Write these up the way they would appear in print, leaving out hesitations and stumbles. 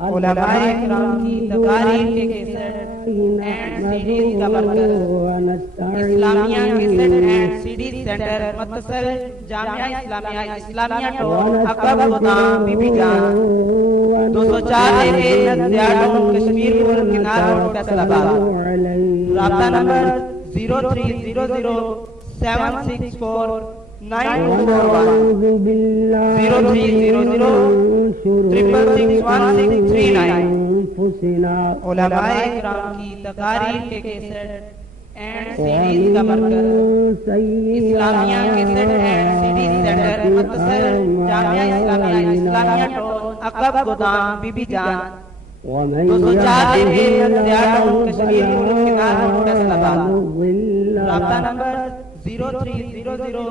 علماء کرام کی تقاریر کے کیسٹ اینڈ سیڈیز کا مرکز اسلامیہ کیسٹ اینڈ سیڈیز سینٹر متصل جامعہ اسلامیہ ٹول عقب گودام بی بی جان 204 زیادہ کشمیر پور کنار روڈ فیصل آباد رابطہ نمبر 0300 علماء کرام کی تقاریر کے کیسٹ اینڈ سیڈیز کا مرکز اسلامیہ کیسٹ اینڈ سیڈیز سینٹر متصل جامعہ اسلامیہ ٹول عقب گودام بی بی جان 204 زیادہ کشمیر پور کنار روڈ فیصل آباد رابطہ نمبر 0300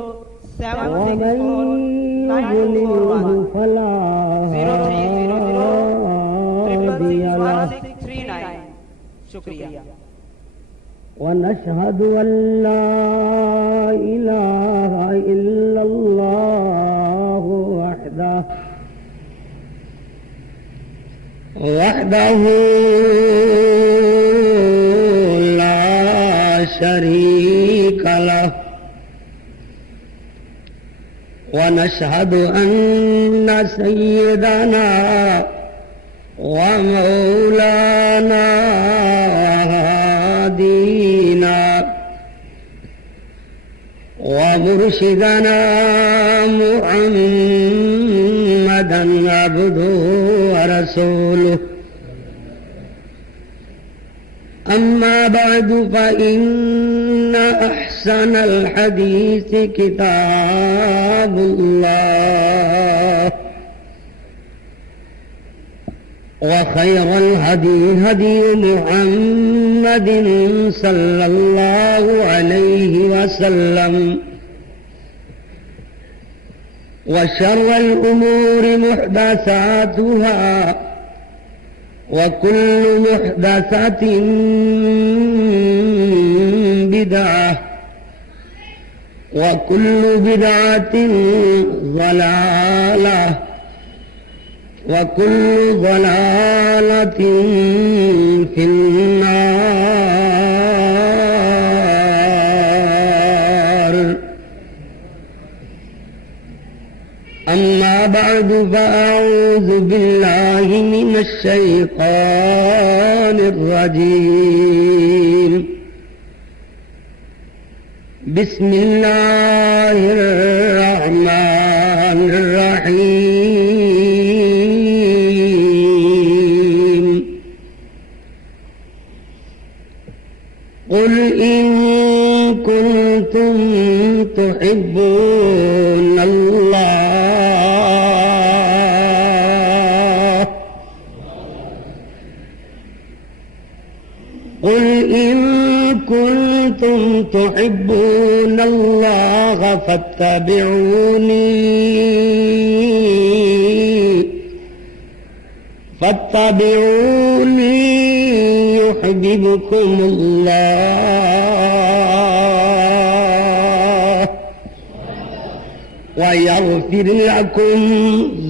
شکریہ ونشهد أن لا إله إلا الله وحده لا شريك له ونشهد أن سيدنا ومولانا وهادينا ومرشدنا محمدا عبده ورسوله أما بعد فإن أحسن الحديث كتاب الله وخير الهدي هدي محمد صلى الله عليه وسلم وشر الأمور محدثاتها وكل محدثة بدعة وكل بدعة ضلالة وكل ضلالة في النار. أما بعد فأعوذ بالله من الشيطان الرجيم. بسم الله الرحمن الرحيم. قل إن كنتم تحبون الله قل إن كنتم تحبون الله فاتبعوني يحببكم الله ويغفر لكم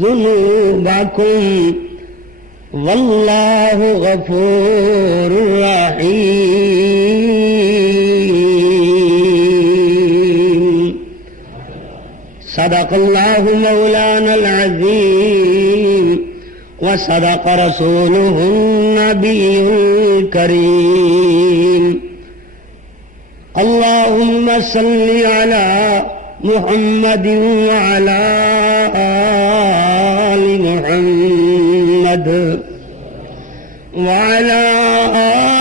ذنوبكم والله غفور رحيم. صدق الله مولانا العظيم وصدق رسوله النبي الكريم. اللهم صل على محمد وعلى آل محمد وعلى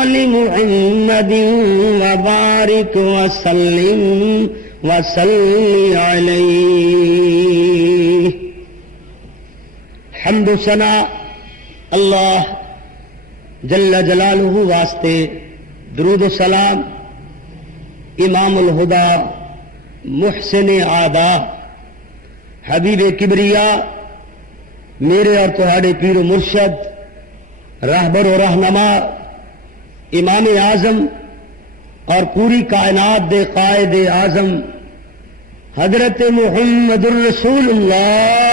آل محمد وبارك وسلم وصل عليه. حمد و ثنا اللہ جل جلالہ واسطے، درود و سلام امام الہدا محسن عادا حبیب کبریا میرے اور تہاڑے پیر و مرشد راہبر و رہنما امام اعظم اور پوری کائنات دے قائد اعظم حضرت محمد الرسول اللہ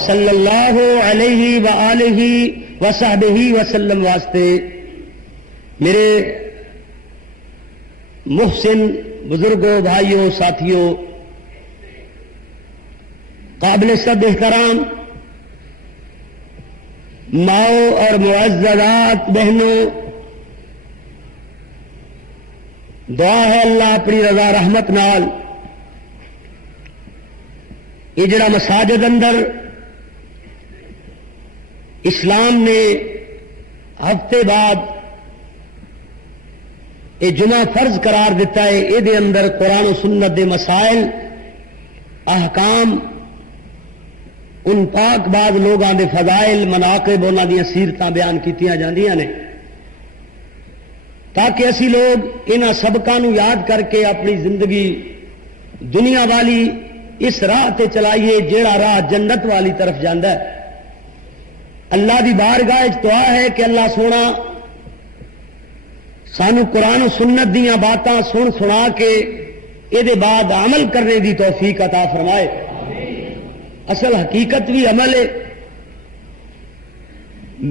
صلی اللہ علیہ وآلہ وصحبہ وسلم واسطے میرے محسن بزرگوں، بھائیوں، ساتھیوں، قابل صد احترام ماؤں اور معززات بہنوں، دعا ہے اللہ اپنی رضا رحمت نال یہ جڑا مساجد اندر اسلام نے ہفتے بعد یہ جمعہ فرض قرار دیتا ہے، یہ اندر قرآن و سنت دے مسائل، احکام، ان پاک بعد لوگوں دے فضائل، مناقب، انہاں دیاں سیرتاں بیان کیتیاں جاندیاں نے، تاکہ اسی لوگ انہاں سبقاں نو یاد کر کے اپنی زندگی دنیا والی اس راہ تے چلائیے جیڑا راہ جنت والی طرف جاندا ہے۔ اللہ دی بارگاہ وچ دعا ہے کہ اللہ سونا سانو قرآن و سنت دیاں باتاں سن سنا کے یہ بعد عمل کرنے دی توفیق عطا فرمائے۔ اصل حقیقت بھی عمل ہے،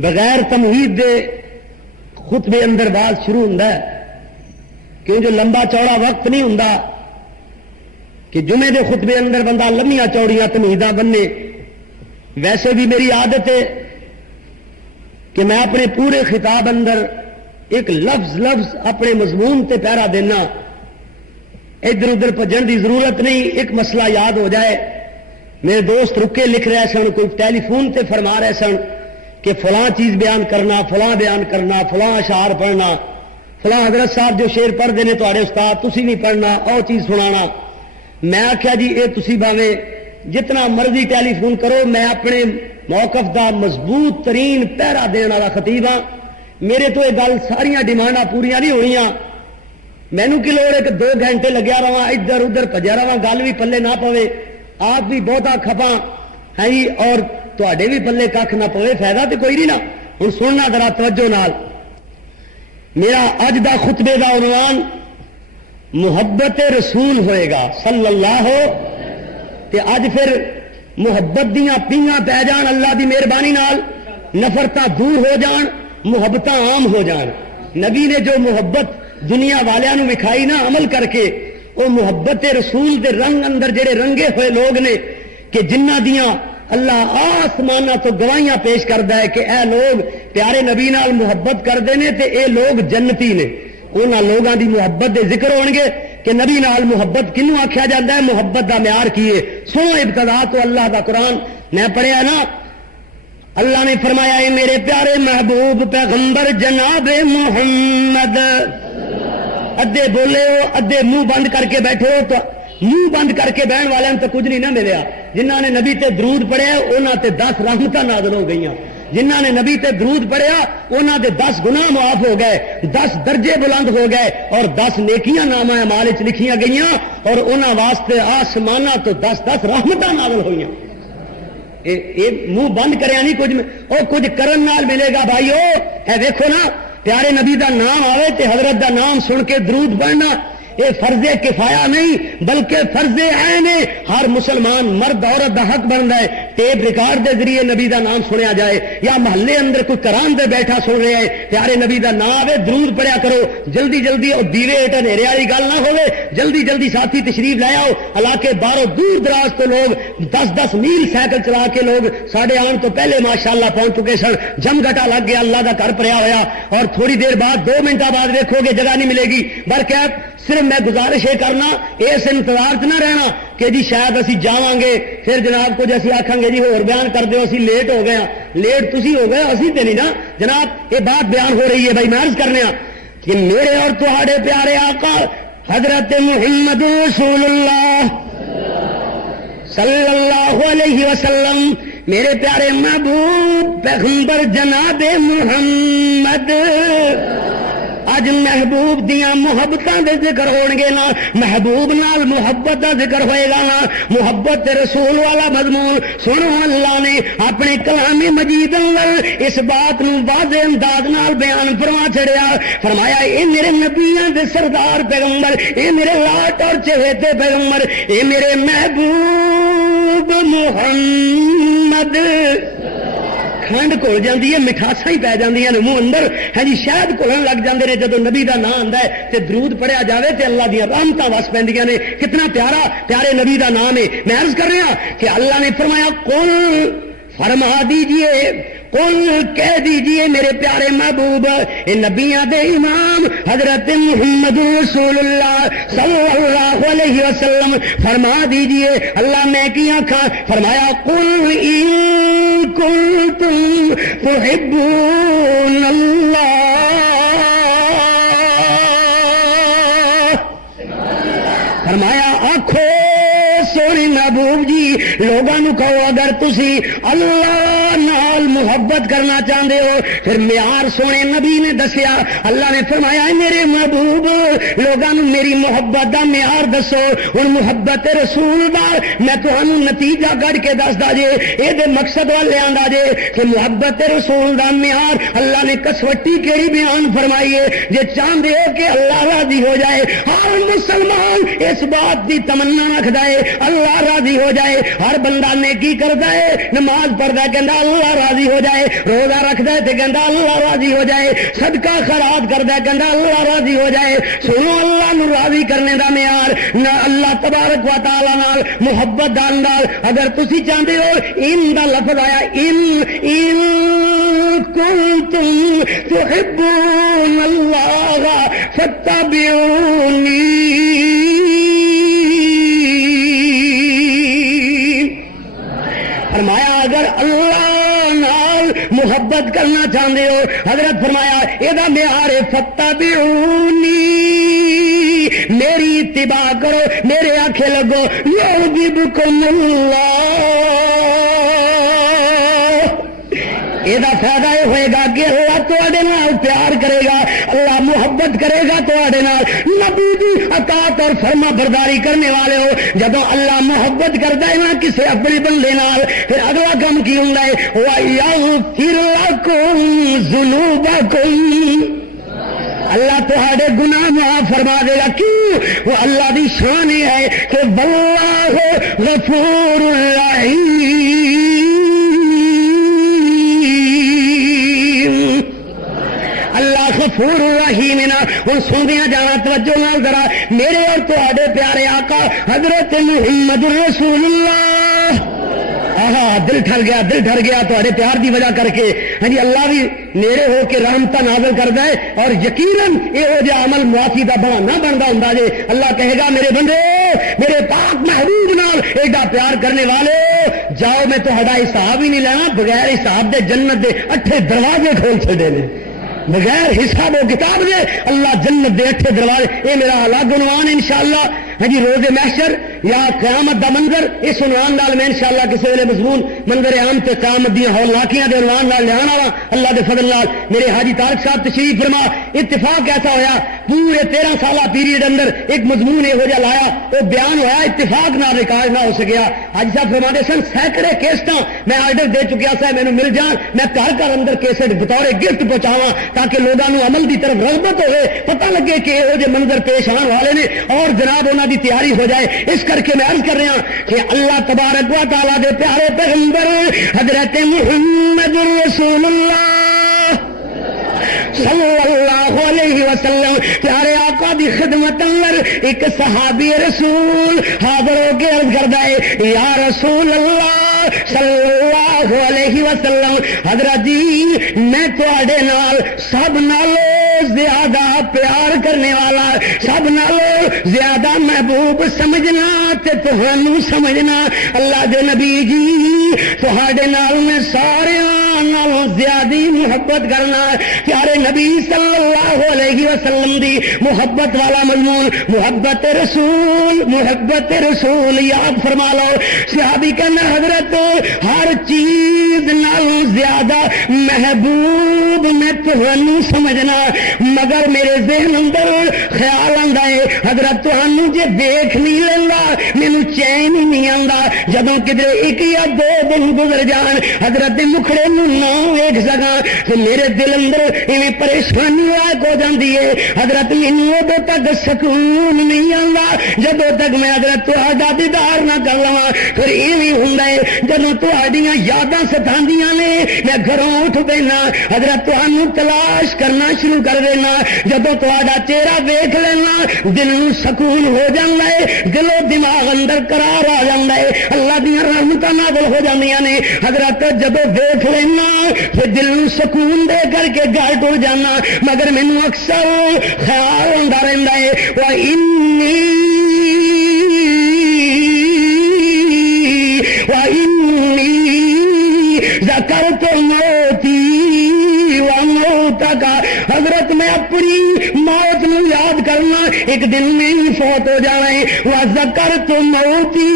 بغیر تمہید دے خطبے اندر بات شروع ہوتا ہے، کیوں جو لمبا چوڑا وقت نہیں ہوندا کہ جمعے دے خطبے اندر بندہ لمبیاں چوڑیاں تمہیداں بننے۔ ویسے بھی میری عادت ہے کہ میں اپنے پورے خطاب اندر ایک لفظ اپنے مضمون تے پیرا دینا، ادھر ادھر بھجن دی ضرورت نہیں، ایک مسئلہ یاد ہو جائے۔ میرے دوست رکے لکھ رہے سن، کوئی ٹیلی فون تے فرما رہے سن کہ فلاں چیز بیان کرنا، فلاں بیان کرنا، فلاں اشعار پڑھنا، فلاں حضرت صاحب جو شعر پڑھتے ہیں تھوڑے استاد تسی نہیں پڑھنا، او چیز سنانا۔ میں آخیا جی یہ تسی باویں جتنا مرضی ٹیلی فون کرو، میں اپنے موقف دا مضبوط ترین پہرا دین والا خطیب ہاں، میرے تو یہ گل ساریا ڈیمانڈاں پوریاں نہیں ہونیاں، مینوں کی لوڑ ہے کہ 2 گھنٹے لگیا رہا ادھر ادھر بھجیا رہا، گل بھی پلے نہ پوے، آپ بھی بہتا کھپا ہے جی، اور تے بھی پلے کھ نہ پوے، فائدہ تو کوئی نہیں نا۔ ہوں سننا ذرا توجہ نال، میرا اج دا خطبے دا عنوان محبت رسول ہوئے گا صلی اللہ تے اج پھر محبت دیاں پیاں پی جان اللہ دی مہربانی نال، نفرتاں دور ہو جان، محبتاں عام ہو جان۔ نبی نے جو محبت دنیا والیاں نو وکھائی نا عمل کر کے، وہ محبت رسول دے رنگ اندر جڑے رنگے ہوئے لوگ نے کہ جنہ دیاں اللہ آسمانہ تو گواہیاں پیش کرتا ہے کہ اے لوگ پیارے نبی نال محبت کرتے ہیں تے اے لوگ جنتی نے۔ انہاں لوگاں دی محبت دے ذکر ہون گے کہ نبی نال محبت کنوں آکھیا جاتا ہے، محبت دا معیار کی ہے۔ سنو ابتدا تو اللہ دا قرآن میں پڑھیا نا، اللہ نے فرمایا اے میرے پیارے محبوب پیغمبر جناب محمد، ادھے بولے ہو ادھے منہ بند کر کے بیٹھے ہو، تو منہ بند کر کے بہن والوں تو کچھ نہیں نہ ملیا۔ جنہوں نے نبی تے درود پڑھیا انہاں تے 10 رحمتاں نازل ہو گئیاں، جنہوں نے نبی تے درود پڑھیا انہاں دے 10 گناہ معاف ہو گئے، 10 درجے بلند ہو گئے، اور 10 نیکیاں نامہ اعمال وچ لکھیاں گئیاں، اور انہاں واسطے آسماناں تو 10 رحمتاں نازل ہوئیاں۔ اے منہ بند کریا نہیں کچھ او کچھ کرن نال ملے گا بھائیو۔ اے دیکھو نا پیارے نبی دا نام آوے تے حضرت دا نام سن کے درود پڑھنا یہ فرض کفایہ نہیں بلکہ فرض عین ہے۔ ہر مسلمان مرد عورت دا حق بنتا ہے ٹیپ ریکارڈ دے ذریعے نبی دا نام سنیا جائے، یا محلے اندر کوئی کران دے بیٹھا سن رہا ہے پیارے نبی دا نام آوے درود پڑھیا کرو جلدی جلدی، اور دیوے ہیٹھ ہنیرے والی گل نہ ہوے، جلدی جلدی ساتھی تشریف لے آؤ۔ حالانکہ باہروں دور دراز تو لوگ 10 میل سائیکل چلا کے لوگ ساڑھے آن تو پہلے ماشاءاللہ پہنچ چکے سن، جم گٹا لگ گیا، اللہ دا گھر بھریا ہویا، اور تھوڑی دیر بعد 2 منٹ بعد دیکھو گے جگہ نہیں ملے گی۔ برکت صرف میں گزارش یہ کرنا اس انتظار چ نہ رہنا کہ جی شاید اسی جاواں گے پھر جناب کچھ اسی آکھاں گے جی ہور بیان کر دیو اسی لیٹ ہو گئے ہیں۔ لیٹ تسی ہو گئے اسی تے نہیں نا جناب، یہ بات بیان ہو رہی ہے بھائی، میں عرض کرنے کہ میرے اور تہاڈے پیارے آقا حضرت محمد رسول اللہ صلی اللہ علیہ وسلم، میرے پیارے محبوب پیغمبر جناب محمد، اج محبوب دیاں محبتاں دے ذکر ہون گے نا، محبوب نال محبت دا ذکر ہوئے گا نا، محبت رسول والا مضمون سنو اللہ نے اپنے کلام مجید اندر اس بات نو واضح انداز نال بیان فرما چھڑیا، فرمایا اے میرے نبیاں دے سردار پیغمبر، اے میرے لاٹ اور چہیتے پیغمبر، اے میرے محبوب محمد محمد کھنڈ گھل جاتی ہے مٹھاساں ہی پی جاندیاں نے منہ اندر ہے جی شہد گھلن لگ جاندے نے جدوں نبی دا نام آندا ہے تے درود پڑھیا جاوے تے اللہ دی رحمتاں وس پیندیاں نے کتنا پیارے نبی دا نام ہے میں عرض کر رہا کہ اللہ نے فرمایا قل فرما دیجئے قل کہہ دیجئے میرے پیارے محبوب اے نبیوں دے امام حضرت محمد رسول اللہ صلی اللہ علیہ وسلم فرما دیجئے اللہ میں کی آنکھاں فرمایا قل ان کنتم تحبون اللہ فرمایا آنکھو سونے محبوب جی لوگوں کہو اگر تسی اللہ نال محبت کرنا چاہتے ہو پھر معیار سونے نبی نے دسیا اللہ نے فرمایا میرے محبوب لوگوں میری محبت دا معیار دسو ہن محبت رسول دا میں تمہیں نتیجہ کڈ کے دسدا جے یہ مقصد وال لیا جے کہ محبت رسول دا معیار اللہ نے کسوٹی کیڑی بیان فرمائی ہے جے چاہتے ہو کہ اللہ راضی ہو جائے ہر مسلمان اس بات دی تمنا رکھدا ہے اللہ راضی ہو جائے ہر بندہ نیکی کرتا ہے نماز پڑھتا ہے کہندا اللہ راضی ہو جائے روزہ رکھتا ہے تے کہندا اللہ راضی ہو جائے صدقہ خیرات کرتا ہے کہندا اللہ راضی ہو جائے سنو اللہ نو راضی کرنے دا معیار نہ اللہ تبارک و تعالی نال محبت دا انداز اگر تسی چاہتے ہو ان دا لفظ آیا ان کنتم تحبون اللہ فاتبعونی فرمایا اگر اللہ نال محبت کرنا چاہتے ہو حضرت فرمایا یہ معیار فتبعونی میری اتباع کرو میرے آنکھیں لگو یحببکم اللہ یہ فائدہ یہ ہوئے گا کہ اللہ تواڈے نال پیار کرے گا اللہ محبت کرے گا تواڈے نال نبی دی اطاعت اور فرما برداری کرنے والے ہو جدوں اللہ محبت کرتا ہے نا کسی اپنے بندے نال پھر اگلا کام کی ہوندا ہے وَيَغْفِرْ لَكُمْ ذُنُوبَكُمْ اللہ تہاڈے گناہ معاف فرما دے گا کیوں وہ اللہ دی شان ہے کہ واللہ غفور رحیم اللہ غفور الرحیم ہوں سندیاں جانا توجہ نال ذرا میرے اور تہاڈے پیارے آقا حضرت محمد رسول اللہ دل ٹھر گیا تہاڈے پیار دی وجہ کر کے ہاں جی اللہ بھی نیڑے ہو کے رحمتاں نازل کردا ہے اور یقیناً یہو جہا عمل معافی دا بہانہ بندا ہوندا جے اللہ کہے گا میرے بندے میرے پاک محبوب نال ایڈا پیار کرنے والے جاؤ میں تہاڈا حساب ہی نہیں لینا بغیر حساب دے جنت دے 8 دروازے کھول چھڈے نے بغیر حساب و کتاب دے اللہ جنت دے 8 دروازے یہ میرا الگ عنوان ہے انشاءاللہ ہاں جی روز محشر یا قیامت دا منظر اس عنوان نال میں انشاءاللہ کسی ویلے مضمون منظر عام تے قیامت دی ہولناکیاں دے عنوان نال لیان والا اللہ دے فضل نال میرے حاجی طارق صاحب تشریف فرما اتفاق ایسا ہویا پورے 13 سالہ پیریڈ اندر ایک مضمون یہو جہا لایا وہ بیان ہویا اتفاق نال ریکارڈ نہ ہو سکیا حاجی صاحب فرما دے سن سینکڑے کیسٹاں میں آرڈر دے چکیا سا مینوں مل جان میں گھر اندر کیسٹ بطور گفٹ پہنچاواں تاکہ لوگوں عمل دی طرف رغبت ہوئے پتہ لگے کہ یہو جے منظر پیش آن والے نے اور جناب انہاں دی تیاری ہو جائے اس کر کے میں عرض کر رہا کہ اللہ تبارک و تعالیٰ دے پیارے پیغمبر حضرت محمد رسول اللہ صلی اللہ علیہ وسلم پیارے آقا دی خدمت اندر ایک صحابی رسول حاضر ہو کے عرض کردا ہے یا رسول اللہ صلی اللہ علیہ وسلم حضرت جی میں تواڈے نال سب نالوں زیادہ پیار کرنے والا سب نالوں زیادہ محبوب سمجھنا تے تہانوں سمجھنا اللہ دے نبی جی تہاڈے نال میں سارے نالوں زیادہ محبت کرنا پیارے نبی صلی اللہ علیہ وسلم دی محبت والا مضمون محبت رسول یاد فرما لو صحابی کہنا حضرت ہر چیز نالوں زیادہ محبوب میں تہانوں سمجھنا مگر میرے ذہن اندر خیال آندا ہے حضرت تہانوں جے دیکھ نہیں لیندا مینوں چین ہی نہیں آندا جدوں کدھر ایک یا دو دن گزر جان حضرت مکھڑے نوں نہ ویکھ سکاں تے میرے دل اندر ایویں پریشانی لاحق ہو جاندی ہے حضرت مینوں ادوں تک سکون نہیں آندا جدوں تک میں حضرت تہاڈا دیدار نہ کر لواں پھر ایویں ہوندا ہے جدوں تہاڈیاں یاداں ستاندیاں نے میں گھروں اٹھ بینا حضرت تہانوں تلاش کرنا شروع کر دینا جدوں تہاڈا چہرہ ویکھ لینا دل نوں سکون ہو جاندا ہے دل و دماغ اندر قرار آ جاندا ہے اللہ دیاں رحمتاں نازل ہو جاندیاں نے حضرت جدوں ویکھ لینا پھر دل نوں سکون دے کر کے گھر ٹر جانا مگر مینوں اکثر خیال ہوندا رہندا ہے ذکرت موتی و موتک حضرت میں اپنی موت نو یاد کرنا ایک دن میں ہی فوت ہو جانا ہے وذکرت موتی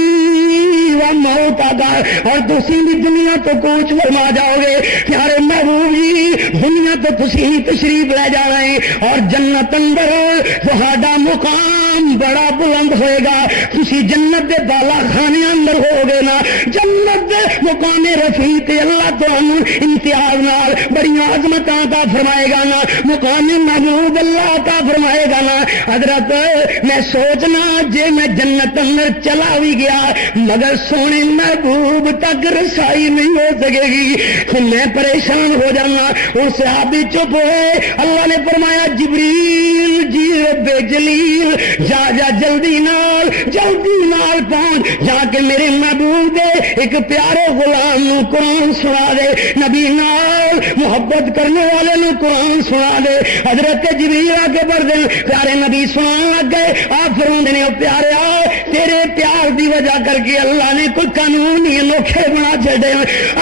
و موتک اور تسی بھی دنیا تو کوچ فرما جاؤ گے پیارے محبوب جی دنیا تو تسی تشریف لے جانا ہے اور جنت اندر تہاڈا مقام بڑا بلند ہوئے گا تسی جنت دے بالا خانے اندر ہو گے نا جنت دے مقام رفیق اللہ تو امتیاز نال بڑی عظمت عطا فرمائے گا نا مقام محبوب اللہ عطا فرمائے گا نا حضرت میں سوچنا جے میں جنت اندر چلا بھی گیا مگر سونے محبوب تک رسائی نہیں ہو سکے گی میں پریشان ہو جانا اور صحابی چپ ہوئے اللہ نے فرمایا جبریل جی رب جلیل جا جا جلدی نال پہنچ جا کے میرے محبوب دے ایک پیارے غلام نو قرآن سنا دے نبی نال محبت کرنے والے نو قرآن سنا دے حضرت جبریل آ کے بردن پیارے نبی سنان لگ گئے آپ فرماندے نے او پیارے تیرے پیار دی وجہ کر کے اللہ نے کوئی قانون ہی انوکھے بنا چھڑے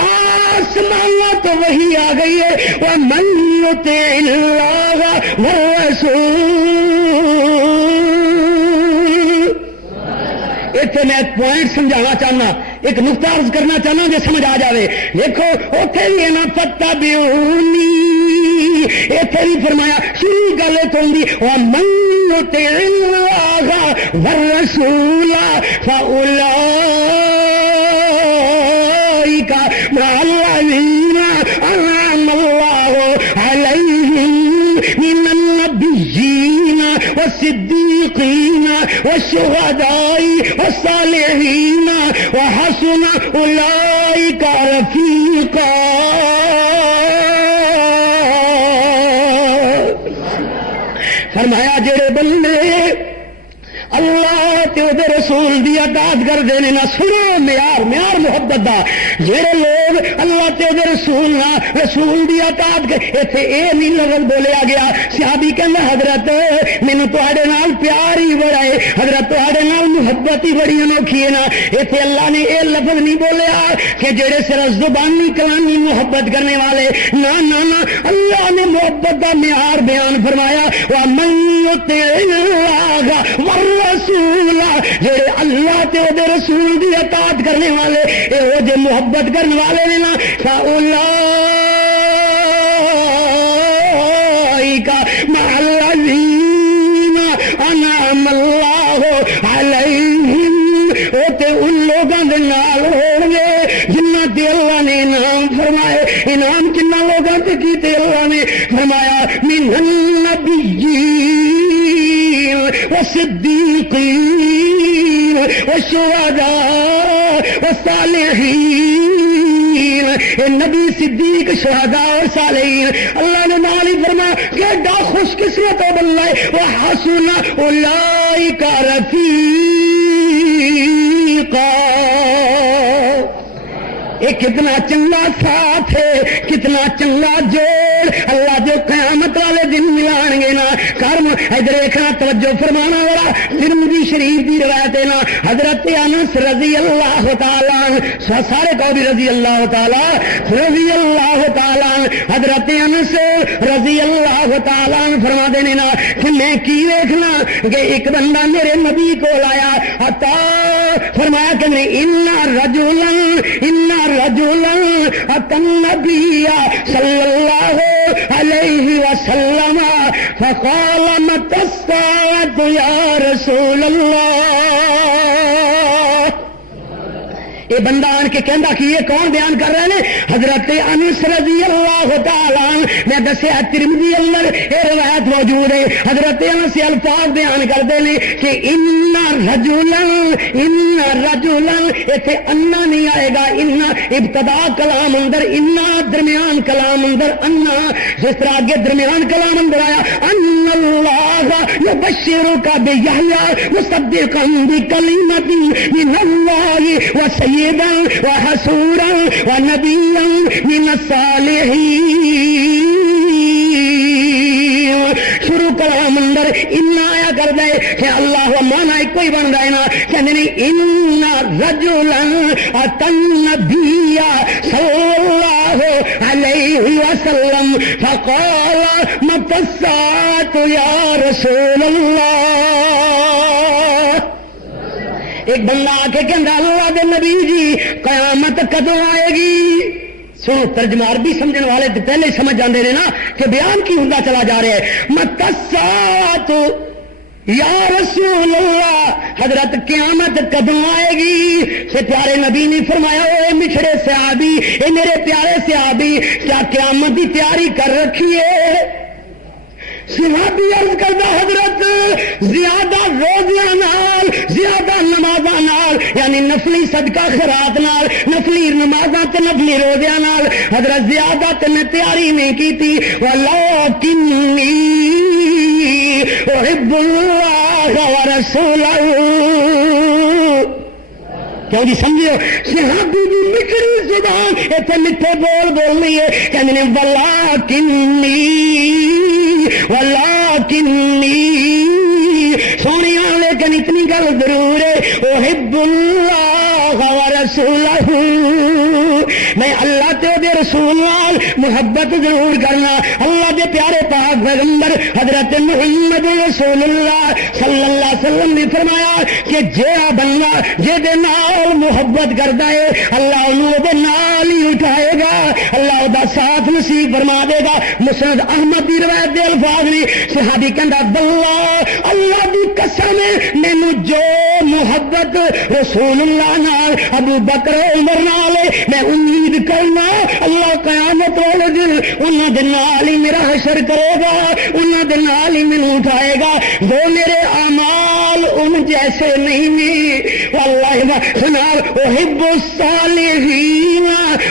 آسمان تو وہی آ گئی ہے وَمَن يُطِعِ اللَّهَ وَالرَّسُولَ اتنے میں ایک پوائنٹ سمجھانا چاہنا ایک نقطہ عرض کرنا چاہنا جو سمجھ آ جاوے دیکھو اتنے بھی نا فَاتَّبِعُونِی اتنے بھی فرمایا شروع گل ہوندی وَمَن يُطِعِ اللَّهَ وَالرَّسُولَ فَأُولَٰئِکَ مَعَ الَّذِینَ أَنْعَمَ اللَّهُ عَلَيْهِمْ مِنَ النَّبِيِّينَ وَالصِّدِّيقِينَ وَالشُّهَدَاءِ وَالصَّالِحِينَ وَحَسُنَ أُولَٰئِکَ رَفِیقًا فرمایا جڑے بندے اللہ تے دے رسول دی اطاعت کردے نے نا سنو معیار محبت دا جڑے لوگ اللہ تے دے رسول دی اطاعت ایتھے اے نہیں لفظ بولیا گیا صحابی کہندا حضرت مینوں تہاڈے نال پیار ہی بڑا ہے حضرت تہاڈے نال محبت ہی بڑی انوکھی ہے نا ایتھے اللہ نے اے لفظ نہیں بولیا کہ جڑے صرف زبانی کلامی محبت کرنے والے نا اللہ نے محبت دا معیار بیان فرمایا وَمَن يُطِعِ اللَّهَ وَالرَّسُولَ جڑے اللہ تے دے رسول دی اطاعت کرنے والے اے او جے محبت کرنے والے نے نا فَأُولَٰئِکَ مَعَ الَّذِینَ أَنْعَمَ اللَّهُ عَلَيْهِمْ او تے ان لوگاں دے نال ہون گے جنہاں تے اللہ نے انعام فرمائے انعام کنا لوگاں تے کیتے اللہ نے فرمایا من النبیین والصدیقین والشہداء والصالحین نبی صدیق شہداء اور صالحین اللہ نے نال ہی فرمایا کہ ایڈا خوش قسمت ہو بندہ ہے وحسن اولئک رفیقا یہ کتنا چنگا ساتھ ہے کتنا چنگا جوڑ اللہ جو قیامت والے دن ملان گے نا کرم ادھر دیکھنا توجہ فرمانا والا ترمذی شریف دی روایت ہے نا حضرت انس رضی اللہ تعالیٰ سارے کو بھی رضی اللہ تعالیٰ حضرت انس رضی اللہ تعالیٰ فرما دینے نا کہ میں کی دیکھنا کہ ایک بندہ میرے نبی کو لایا عطا فرمایا کہ ان رجلا اتى النبي صلى الله عليه وسلم فقال متى الساعة يا رسول الله یہ بندہ آن کے کہندا کہ یہ کون بیان کر رہے ہیں؟ حضرت انس رضی اللہ تعالیٰ میں دسیا ترمذی اندر یہ روایت موجود ہے. حضرت انس الفاظ بیان کرتے ہیں کہ ان رجلا ایتھے انا نہیں آئے گا، ان ابتدا کلام اندر انا، درمیان کلام اندر انا، جس طرح آگے درمیان کلام اندر آیا ان اللہ یبشرک بیحییٰ مصدقا بکلمۃ من اللہ وسیدا وحسورا ونبیا من الصالحین. شروع کلام اندر ان آیا کر دے کہ اللہ و مانا ایک کوئی بن رہا ہے نا، کہنے نہیں ان رجلا اتى النبي صلی اللہ علیہ وسلم فقال متى الساعة یا رسول اللہ. ایک بندہ آ کے کہندا اللہ دے نبی جی قیامت کدوں آئے گی؟ سنو ترجمہ عربی سمجھنے والے تو پہلے ہی سمجھ جاندے نے نا کہ بیان کی ہوتا چلا جا رہا ہے. متى الساعة یا رسول اللہ، حضرت قیامت کدوں آئے گی؟ سے پیارے نبی نے فرمایا اے مچھڑے صحابی، اے میرے پیارے صحابی، کیا قیامت کی تیاری کر رکھی ہے؟ صحابی عرض کردا حضرت زیادہ روزیاں نال، زیادہ نمازاں نال، یعنی نفلی صدقہ خیرات نال، نفلی نمازاں تے نفلی روزیاں نال حضرت زیادہ تے میں تیاری نہیں کیتی. ولکنی احب اللہ ورسولہ. کیوں جی سمجھو صحابی دی مٹھڑی زبان اتنے میٹھے بول بولنی ہے، کہنے ولکنی سونیا، لیکن اتنی گل ضرور ہے احب اللہ ورسولہ، میں اللہ تے دے رسول نال محبت ضرور کرنا. اللہ دے پیارے پاک پیغمبر حضرت محمد رسول اللہ صلی اللہ علیہ وسلم نے فرمایا کہ جہاں بندہ جے دے نال محبت کرتا ہے اللہ انہوں دے نال ہی اٹھائے گا، اللہ دا ساتھ نصیب فرما دے گا. مسند احمد دی روایت دے الفاظ نے صحابی کہندا واللہ اللہ دی قسم مینوں جو محبت رسول اللہ نال ابو بکر عمر نال میں امید کرنا اللہ قیامت والے دن انہاں دے نال ہی میرا حشر کرے گا، انہاں دے نال ہی مینوں اٹھائے گا. وہ میرے اعمال ان جیسے نہیں نے واللہ سنال احب الصالحین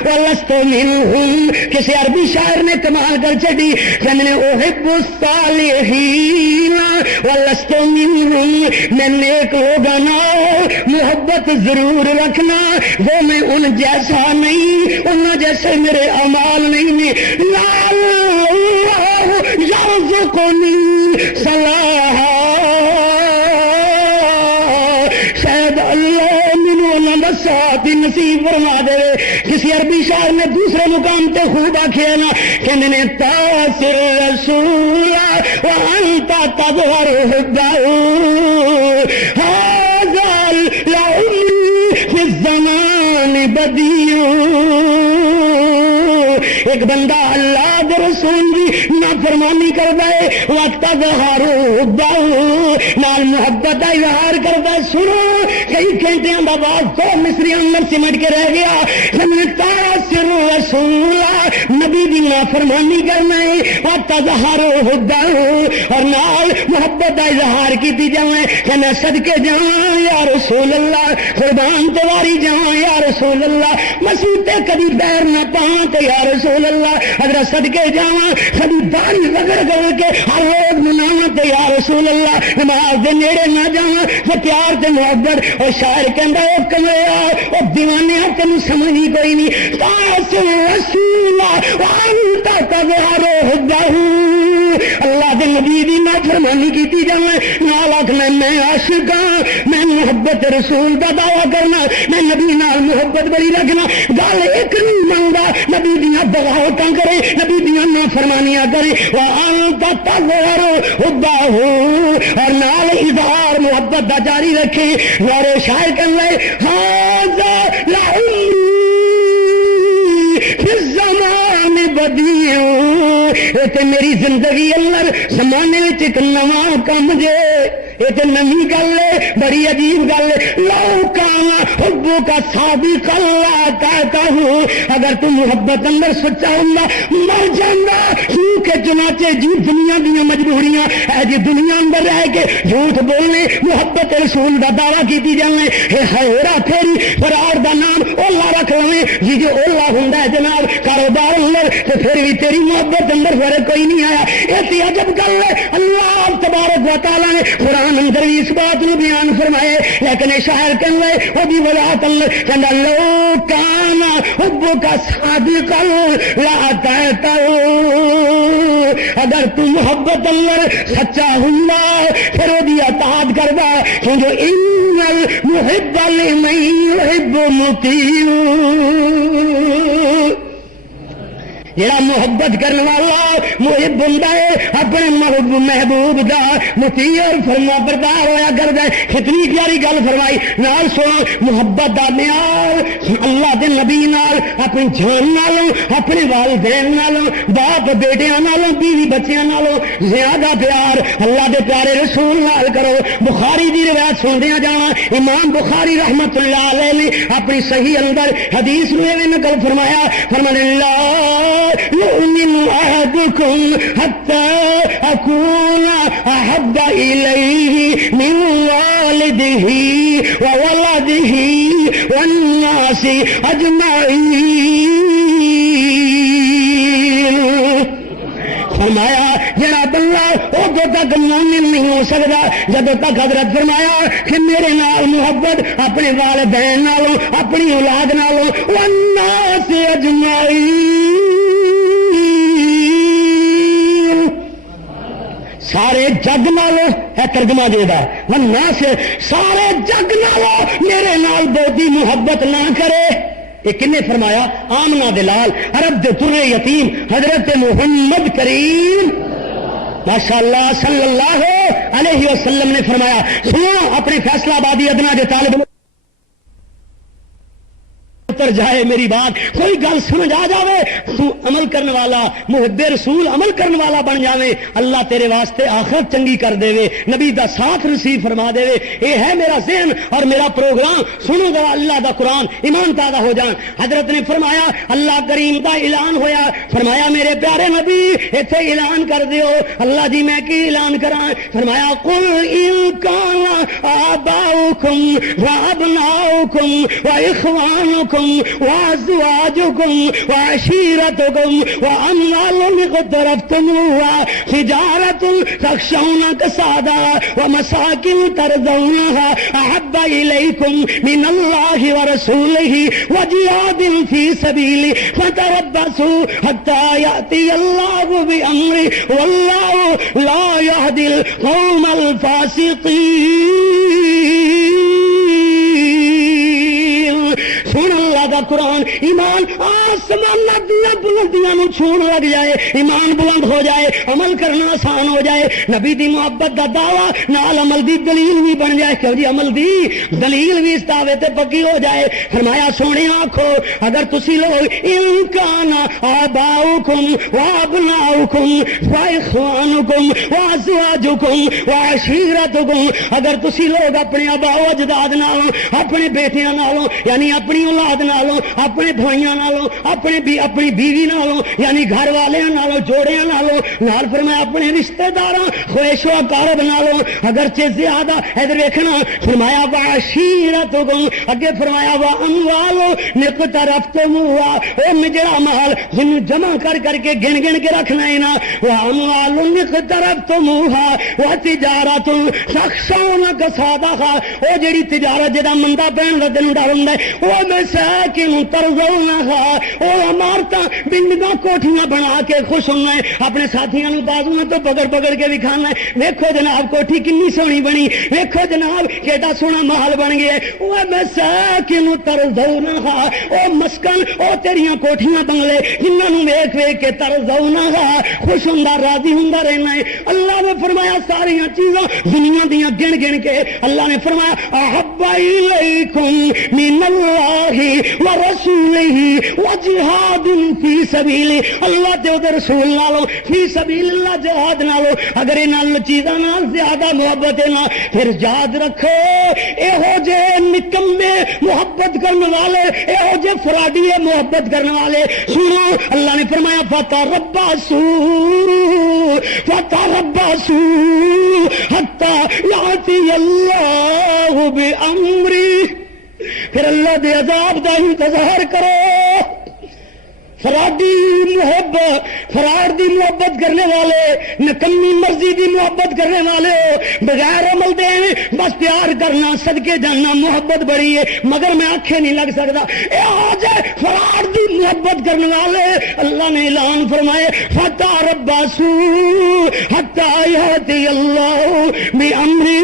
ولست منهم. کسی عربی شاعر نے کمال کر چڑی کہنے احب الصالحین ولست منهم، میں نیک لوگاں نال محبت ضرور رکھنا، وہ میں ان جیسا نہیں، ان جیسے میرے اعمال نہیں نے. لعل اللہ یرزقنی صلاح، شاید اللہ منوں نصیحت نصیب فرما دے. کسی عربی شاعر نے دوسرے مقام تے خوب آکھیا نا کہندے نے تاثر رسول وانت تظہر حبہ ھذا لعمری فی الزمان بدیع. ایک بندہ اللہ دے رسول دی نافرمانی کردا ہے وقت ظہر حبہ نال محبت کا اظہار کردا ہے. سنو کئی گھنٹیاں دا بعد تو مصری اندر سمٹ کے رہ گیا. تاثر رسول نبی دی نافرمانی کرنا ہے وقت ظہر حبہ اور نال محبت کا اظہار کیتی جائے کہ میں صدقے جاواں یا رسول اللہ، قربان تواری جاواں یا رسول اللہ، مسیح تے کبھی بیر نہ پاواں تے یا رسول اللہ، حضرت صدقے جاواں کبھی داڑھی رگڑ کر کے ہر روز مناواں تے یا رسول اللہ، نماز دے نیڑے نہ جاواں تے پیار تے محبت. اور شاعر کہندا او کملیا او دیوانیاں تینوں سمجھ ہی کوئی نہیں. تاثر رسول وانت تظہر حبہ، اللہ دے نبی دی نافرمانی کیتی جاوے نال آکھنا میں عاشق ہاں، میں محبت رسول دا دعویٰ کرنا، میں نبی نال محبت بڑی رکھنا. گل ایک نہیں منگا نبی دیاں بغاوتاں کرے، نبی دیاں نافرمانیاں کرے. وانت تظہر حبہ اور نال اظہار محبت دا جاری رکھے. اور شاعر کہن لے ھذا لعمری فی الزمان بدیع، تے میری زندگی اندر زمانے وچ ایک نواں کم جے یہ تو نئی گل ہے، بڑی عجیب گل ہے. لو کان حبک صادقا لاطعتہ، اگر تو محبت اندر سچا ہوندا مر جاندا. کیونکہ چنانچہ جھوٹ دنیا دیا مجبوریاں اے جی دنیا اندر رہ کے جھوٹ بولنے محبت رسول دا دعویٰ کیتی جاوے. ہیرا پھیری فرار دا نام اولا رکھ لویں جی جو اولا ہوندا ہے جناب کاروبار اندر تو پھر بھی تیری محبت اندر فرق کوئی نہیں آیا. ایسی عجب گل ہے. اللہ تبارک و تعالی نے قرآن اندر بھی اس بات نو بیان فرمائے، لیکن شاعر کہن لے وہ بھی وضاحت اللہ کہندا لو کان حبک صادقا لاطعتہ، اگر تو محبت اندر سچا ہوندا پھر وہ دی اطاعت کردا، کیونکہ ان المحب لمن يحب مطیع. جڑا محبت کرنے والا محب ہوندا ہے اپنے محبوب دا مطیع اور فرما بردار ہویا کردا ہے. کتنی پیاری گل فرمائی. نال سنو محبت دا معیار اللہ دے نبی نال، اپنی جان نالوں، اپنے والدین نالوں، باپ بیٹیاں نالوں، بیوی بچیاں نالوں زیادہ پیار اللہ دے پیارے رسول نال کرو. بخاری دی روایت سندیاں جاواں امام بخاری رحمت اللہ علیہ نے اپنی صحیح اندر حدیث نو ایویں نقل فرمایا، فرمایا اللہ يؤمن أحدكم حتى أكون أحب إليه من والده وولده والناس أجمعين. فرمایا جڑا بندہ ادو تک مومن نہیں ہو سکتا جب تک حضرت فرمایا کہ میرے نال محبت اپنے والدین نالوں، اپنی اولاد نالوں، والناس اجمعین، سارے جگ نالوں، ہے ترجمہ دے دا والناس سارے جگ نالوں میرے نال بہتی محبت نہ کرے. یہ کنے فرمایا؟ آمنہ دلال عرب دے تر یتیم حضرت محمد کریم ماشاء اللہ صلی اللہ علیہ وسلم نے فرمایا. سنو اپنے فیصلہ آبادی ادنا دے طالب اتر جائے میری بات، کوئی گل سمجھ آ جاوے تو عمل کرنے والا محب رسول عمل کرنے والا بن جاوے، اللہ تیرے واسطے آخرت چنگی کر دے وے، نبی دا ساتھ نصیب فرما دے وے. یہ ہے میرا ذہن اور میرا پروگرام. سنو گا اللہ دا قرآن ایمان تازہ ہو جان. حضرت نے فرمایا اللہ کریم دا اعلان ہویا، فرمایا میرے پیارے نبی ایتھے اعلان کر دیو. اللہ جی میں کی اعلان کراں؟ فرمایا قل ان کان آباؤکم وابناؤکم واخوانکم وازواجکم وعشیرتکم واموال اقترفتموها تجارۃ تخشون کسادها ومساکن ترضونها احب الیکم من اللہ ورسولہ وجہاد فی سبیلہ فتربصوا حتی یأتی اللہ بامرہ واللہ لا یہدی القوم الفاسقین. سن اللہ دا قرآن ایمان آسمان دیا بلندیاں نو چھوڑ لگ جائے، ایمان بلند ہو جائے، عمل کرنا آسان ہو جائے، نبی دی محبت دا دعویٰ نال عمل دی دلیل بھی بن جائے. کیوں جی عمل دی دلیل بھی اس دعوے تے پکی ہو جائے. فرمایا سونے آنکھو اگر تسی لوگ ان کان آباؤکم وابناؤکم واخوانکم وازواجکم وعشیرتکم، اگر تسی لوگ اپنے آبا و اجداد نالوں، اپنے بیٹیاں نالوں یعنی اپنی اولاد نالوں، اپنے بھائیاں نالوں، اپنی بیوی نالوں یعنی گھر والیاں نالوں، جوڑیاں نالوں، نال فرمایا اپنے رشتہ داراں خویش و اقارب نالوں اگرچہ زیادہ. ادھر ویکھنا فرمایا وعشیرتکم، اگے فرمایا واموال اقترفتموها، او جڑا مال جنوں جمع کر کے گن کے رکھنا ہے نا، واموال اقترفتموها وتجارۃ تخشون کسادها، او جڑی تجارت جدا مندا پین دا تینوں ڈر ہوندا ہے، او مساکن ترضونها، او عمارتاں بلڈنگاں کوٹھیاں بنا کے خوش ہونا ہے، اپنے ساتھیاں نوں بازوؤں تو پکڑ کے دکھانا ہے، ویکھو جناب کوٹھی کنی سونی بنی، ویکھو جناب کیڈا سونا محل بن گیا. او مساکن ترضونها، او مسکن او تیریاں کوٹھیاں بنگلے جنہاں نوں ویکھ کے ترضونها خوش ہوندا راضی ہوندا رہنا ہے. اللہ نے فرمایا ساری چیزاں دنیا دیاں گن کے اللہ نے فرمایا احب احب الیکم من اللہ ورسولہ وجہاد فی سبیلہ، اللہ تے دے رسول نالو فی سبیل اللہ جہاد نالو اگر انہاں چیزاں نال زیادہ محبت ہے نا، پھر یاد رکھو اہو جے نکمے محبت کرنے والے، اہو جے فراڈی محبت کرنے والے، سنو اللہ نے فرمایا فتربصوا حتی یأتی اللہ بامری، پھر اللہ دے عذاب دا انتظار کرو۔ فراڈی محبت کرنے والے، نکمی مرضی دی محبت کرنے والے ہو، بغیر عمل دے بس پیار کرنا صدقے جاننا محبت بڑی ہے مگر میں آنکھیں نہیں لگ سکتا، فراڈ دی محبت کرنے والے اللہ نے اعلان فرمائے فتربصوا حتی یأتی اللہ بامری،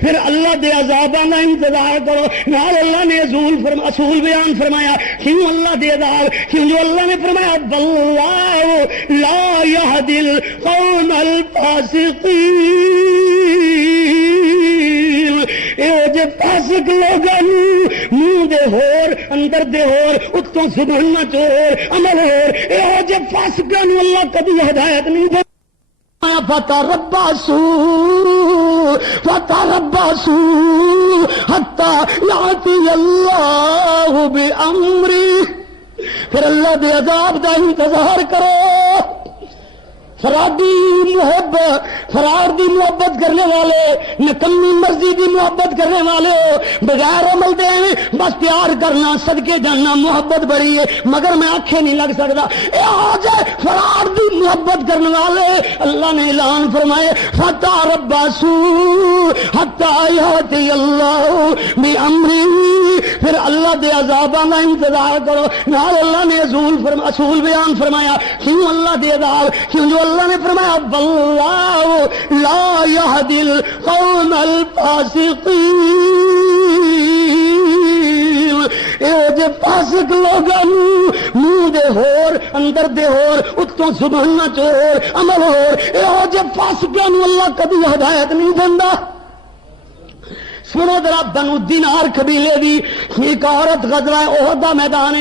پھر اللہ دے عذاباں دا انتظار کرو۔ نال اللہ نے اصول بیان فرمایا، کیوں اللہ دے عذاب؟ کیوں جو اللہ نے فرمایا واللہ لا یہدی القوم الفاسقین، اے جے فاسق لوگاں منہ دے ہور اندر دے ہور اتوں زباناں چور عمل ہور، اے جے فاسقاں نوں اللہ کبھی ہدایت نہیں دے۔ فتربصوا حتی یأتی اللہ بامری، پھر اللہ دے عذاب دا انتظار کرو۔ فراڈ دی محبت کرنے والے، نکمی مرضی دی محبت کرنے والے ہو، بغیر عمل دے بس پیار کرنا صدقے جاننا محبت بڑی ہے مگر میں آنکھیں نہیں لگ سکتا، فراڈ دی محبت کرنے والے اللہ نے اعلان فرمائے فتربصوا حتی یأتی اللہ بامری، پھر اللہ دے عذاباں دا انتظار کرو۔ نال اللہ نے اصول بیان فرمایا، کیوں اللہ دے عذاب؟ کیوں جو اللہ نے فرمایا واللہ لا یہدی القوم الفاسقین، اے جے فاسق لوگاں منہ دے ہور اندر دے ہور اتوں زباناں چور عمل ہور، اے جے فاسقاں نوں اللہ کبھی ہدایت نہیں دیندا۔ سنو ذرا بنو دینار قبیلے دی ایک عورت غزوہ احد دا میدان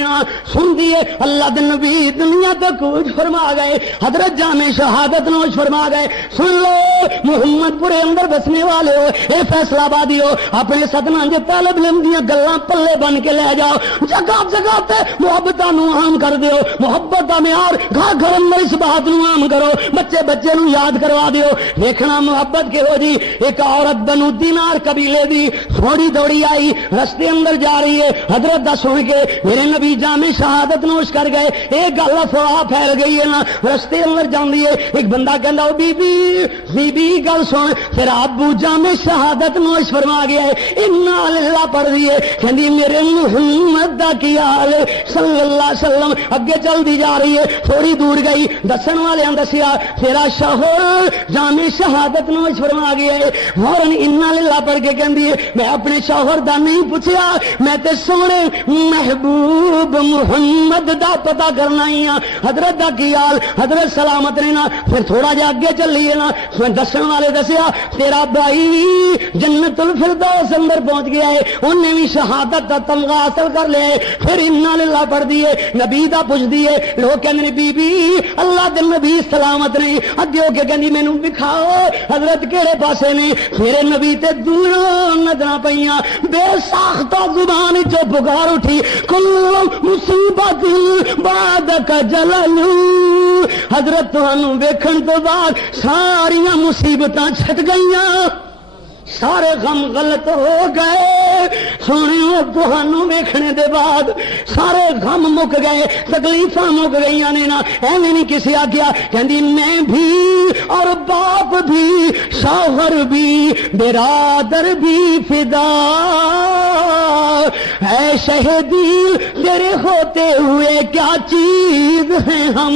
سن دیے اللہ دے نبی دنیا تو کوچ فرما گئے، حضرت جامع شہادت نوش فرما گئے۔ سن لو محمد پورے اندر بسنے والے ہو، اے فیصلہ آبادی ہو، اپنے سدنا جے طالب علم دیاں گلاں پلے بن کے لے جاؤ، جگہ جگہ تے محبتاں نو عام کر دیو، محبت دا معیار گھر گھر اندر اس بات نو عام کرو، بچے بچے نو یاد کروا دیو۔ دیکھنا محبت کے ہو جی، ایک عورت بنو دینار قبیلے دی تھوڑی دوڑی آئی، رستے اندر جا رہی ہے، حضرت دا سن کے میرے نبی جامع شہادت نوش کر گئے، ایک گل افواہ پھیل گئی ہے نا، رستے اندر جاندی ہے، ایک بندہ کہندا او بی بی گل سن، پھر ابو جامع شہادت نوش فرما گیا ہے، انا للہ پڑھ رہی ہے، کہندی میرے محمد دا کی حال صلی اللہ علیہ وسلم، اگے چل دی جا رہی ہے، تھوڑی دور گئی، دسن والیاں دسیا تیرا شوہر جامع شہادت نوش فرما گیا ہے، فوراً انا للہ پڑھ کے کہندی ہے میں اپنے شوہر دا نہیں پوچھیا، میں تے سونے محبوب محمد دا پتہ کرنا ہی ہاں، حضرت دا کی حال، حضرت سلامت رہنا۔ پھر تھوڑا جا اگے چلیے نا، دسن والے دسیا تیرا بھائی جنت الفردوس اندر پہنچ گیا ہے، انہیں بھی شہادت دا تمغہ حاصل کر لیا ہے۔ پھر انا للہ پڑھ دیے، نبی دا پوچھ دیے، لوگ کہنے بی بی اللہ دے نبی سلامت نہیں، اگے ہو کے کہنی مینوں دکھاؤ حضرت کہڑے پاسے نے، میرے نبی تے دوروں نظر پیاں، بے ساختہ زبان جو پکار اٹھی کل مصیبت بعدک جلل، حضرت تانوں ویکھن تو بعد ساریاں مصیبتاں چھٹ گئیاں، سارے غم غلط ہو گئے، سونے تہانوں ویکھنے دے بعد سارے غم مک گئے، تکلیفاں مک گئیاں نے نا، ایویں نہیں کسی آگیا، کہندی میں بھی اور باپ بھی شوہر بھی برادر بھی فدا اے شہیدی تیرے ہوتے ہوئے کیا چیز ہیں ہم،